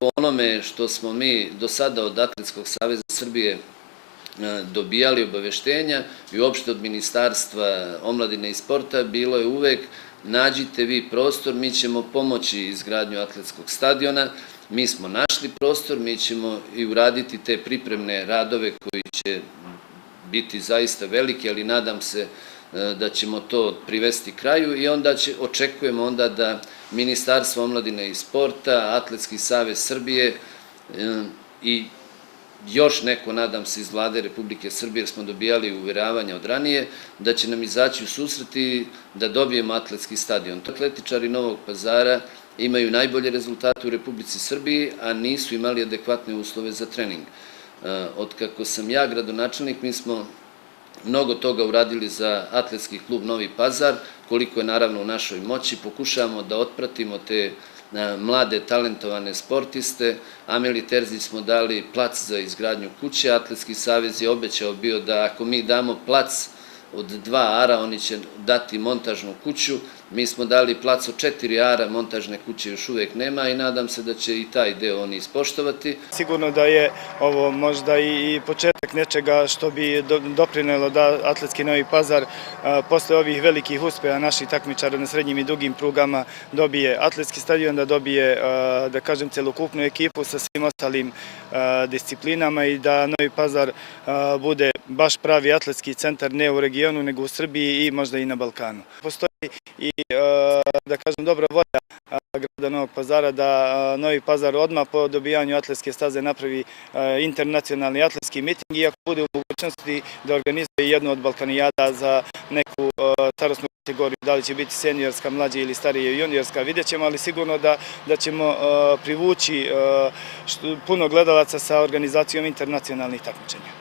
po onome što smo mi do sada od Atletskog saveza Srbije dobijali obaveštenja i uopšte od Ministarstva omladine i sporta, bilo je uvek nađite vi prostor, mi ćemo pomoći izgradnju atletskog stadiona, mi smo našli prostor, mi ćemo i uraditi te pripremne radove koji će biti zaista veliki, ali nadam se da ćemo to privesti kraju i onda očekujemo onda da Ministarstvo omladine i sporta, Atletski savez Srbije i još neko, nadam se, iz Vlade Republike Srbije, jer smo dobijali uveravanja od ranije, da će nam izaći u susret i da dobijemo atletski stadion. Atletičari Novog Pazara imaju najbolje rezultate u Republici Srbiji, a nisu imali adekvatne uslove za trening. Od kako sam ja gradonačelnik, mi smo mnogo toga uradili za atletski klub Novi Pazar, koliko je naravno u našoj moći. Pokušavamo da otpratimo te mlade, talentovane sportiste. Ameli Terzić smo dali plac za izgradnju kuće. Atletski savez je obećao bio da ako mi damo plac od 2 ara, oni će dati montažnu kuću. Mi smo dali plac od 4 ara, montažne kuće još uvek nema i nadam se da će i taj deo oni ispoštovati. Sigurno da je ovo možda i početak nečega što bi doprinelo da Atletski Novi Pazar posle ovih velikih uspeha naših takmičara na srednjim i dugim prugama dobije atletski stadion, da dobije, da kažem, celokupnu ekipu sa svim ostalim disciplinama i da Novi Pazar bude baš pravi atletski centar ne u regionu nego u Srbiji i možda i na Balkanu. Postoji i, da kažem, dobra volja grada Novog Pazara da Novi Pazar odmah po dobijanju atletske staze napravi internacionalni atletski miting i ako bude u mogućnosti da organizuje jednu od balkanijada za neku starosnu kategoriju, da li će biti seniorska, mlađa ili starija juniorska, vidjet ćemo, ali sigurno da ćemo privući puno gledalaca sa organizacijom internacionalnih takmičenja.